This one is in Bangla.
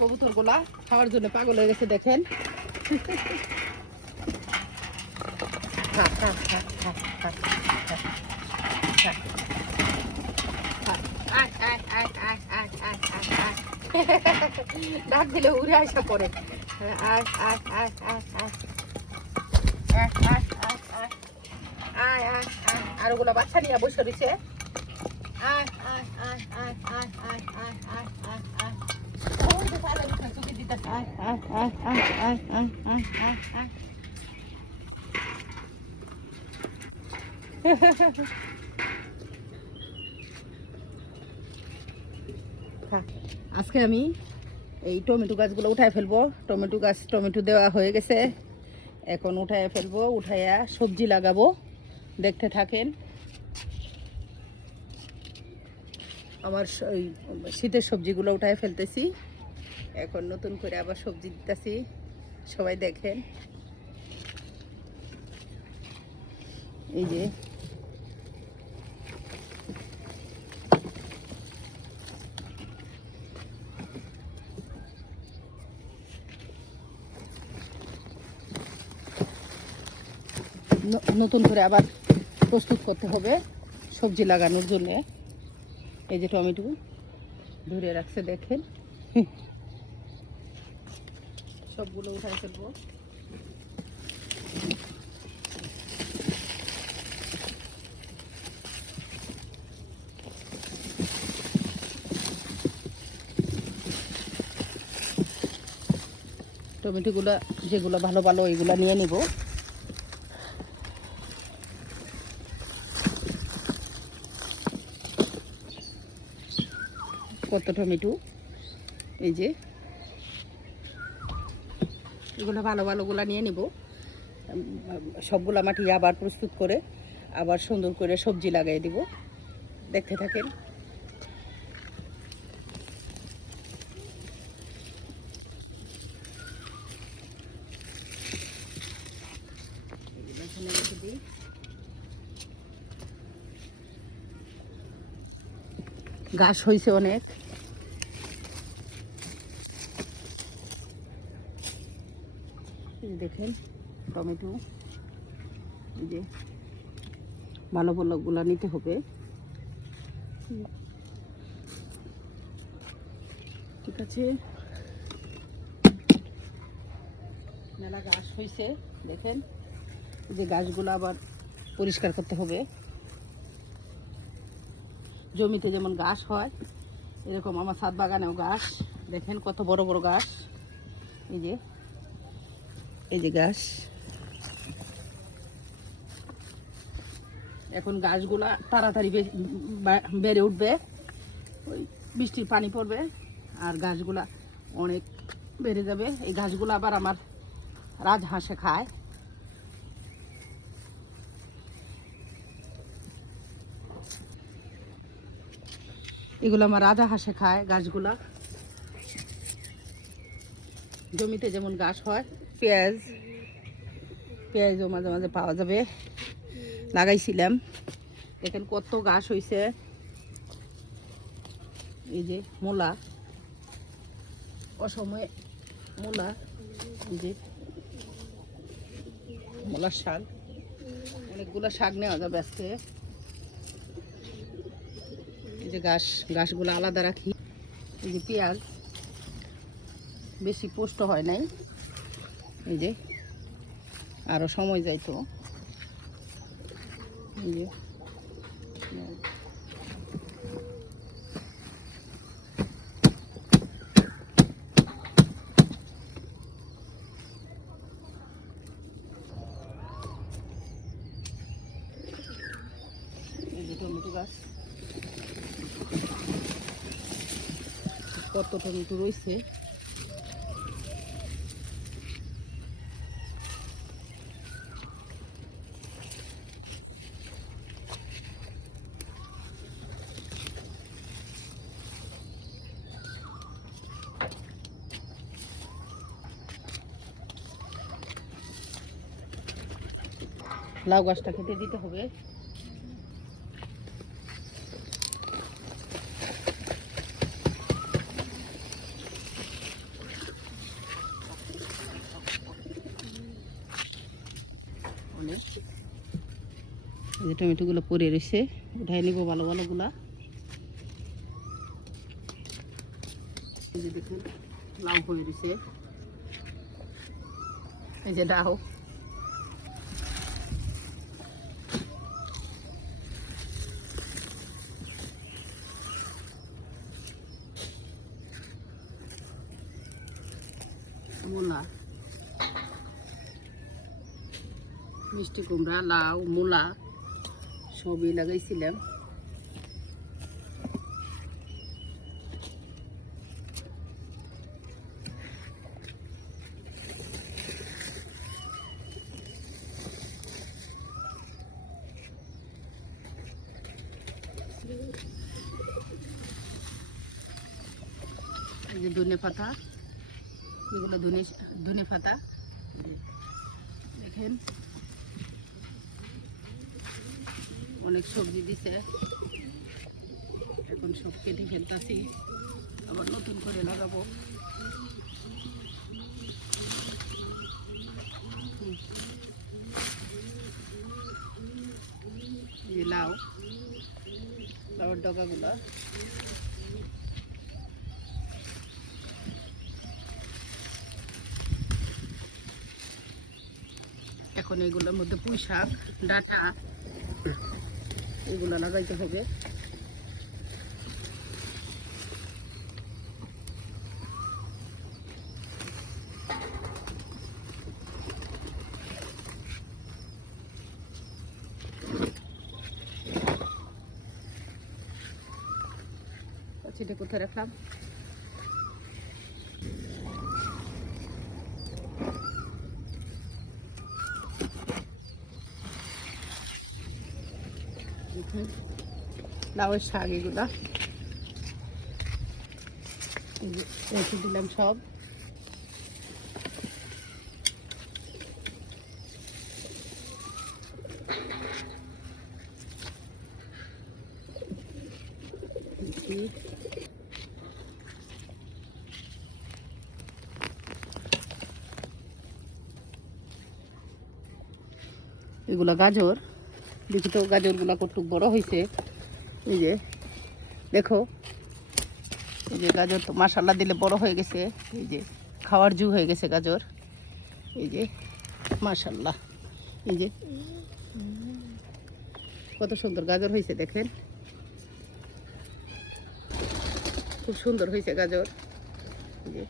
কবুতরগুলা খাওয়ার জন্য পাগল হয়ে গেছে দেখেন। ডাক দিলে উড়ে আসা পড়ে। আর ওগুলো বাচ্চা নিয়ে বসে রয়েছে। আজকে আমি এই টমেটো গাছগুলো উঠায় ফেলবো। টমেটো দেওয়া হয়ে গেছে, এখন উঠায় ফেলবো। উঠাইয়া সবজি লাগাবো, দেখতে থাকেন। আমার শীতের সবজিগুলো উঠায় ফেলতেছি, এখন নতুন করে আবার সবজি দিতেছি, সবাই দেখেন। এই যে নতুন করে আবার প্রস্তুত করতে হবে সবজি লাগানোর জন্য। এই যে টমেটো ধরে রাখছে দেখেন, সবগুলো উঠাই ফেলবো। টমেটোগুলো যেগুলো ভালো ভালো ওইগুলো নিয়ে নিব। কত টমেটো, এই যে এগুলো ভালো ভালোগুলো নিয়ে নিব। সবগুলো মাটি আবার প্রস্তুত করে আবার সুন্দর করে সবজি লাগাই দিব, দেখতে থাকেন। ঘাস হয়েছে অনেক, দেখেন টমেটো। এই যে ভালো ভালোগুলো নিতে হবে, ঠিক আছে। মেলা ঘাস হয়েছে দেখেন, যে গাছগুলো আবার পরিষ্কার করতে হবে। জমিতে যেমন ঘাস হয় এরকম আমার ছাদ বাগানেও ঘাস, দেখেন কত বড় বড় ঘাস। এই যে ঘাস, এখন গাছগুলা তাড়াতাড়ি বেড়ে উঠবে, ওই বৃষ্টির পানি পড়বে আর গাছগুলা অনেক বেড়ে যাবে। এই গাছগুলো আবার আমার রাজহাঁসে খায়। এগুলো আমার রাজহাঁসে খায় গাছগুলা। জমিতে যেমন ঘাস হয়, পেঁয়াজও মাঝে মাঝে পাওয়া যাবে, লাগাইছিলাম। দেখেন কত ঘাস হয়েছে। এই যে মূলা, অসময়ে মূলা, এই যে মূলার শাক, অনেকগুলো শাক নেওয়া যাবে আজকে। এই যে ঘাসগুলো আলাদা রাখি। এই যে পেঁয়াজ বেশি পোস্ত হয় নাই, এই যে আরো সময় যাইতো। এই যে টমেটো গাছ, কত টমেটো রয়েছে। লাউ গাছটা কেটে দিতে হবে। আলু। এই যে টমেটোগুলো পরে রয়েছে, উঠাই নিব ভালো ভালোগুলা। এই যে দেখুন লাউ হয়ে রয়েছে, এই যে লাউ। মূলা, মিষ্টি কুমড়া, লাউ, মূলা সবই লাগাইছিলাম। এই যে ধনে পাতা, এগুলো ধনে পাতা দেখেন। অনেক সবজি দিছে, এখন সব কেটে ফেলতেছি, আবার নতুন করে লাগাবো। এই লাউ, লাউয়ের ডগাগুলো এখন এগুলোর মধ্যে পুঁই শাক, ডাঁটা এগুলো লাগাইতে হবে। সেটা কোথায় রাখলাম? লাউয়ের শাক এগুলা রেখে দিলাম সব। এগুলা গাজর, দেখি তো গাজরগুলা কতটুক বড় হয়েছে। এই যে দেখো, এই যে গাজর তো মাশাআল্লাহ দিলে বড় হয়ে গেছে। এই যে খাওয়ার জু হয়ে গেছে গাজর, এই যে মাশাআল্লাহ। এই যে কত সুন্দর গাজর হয়েছে দেখেন, খুব সুন্দর হয়েছে গাজর। এই যে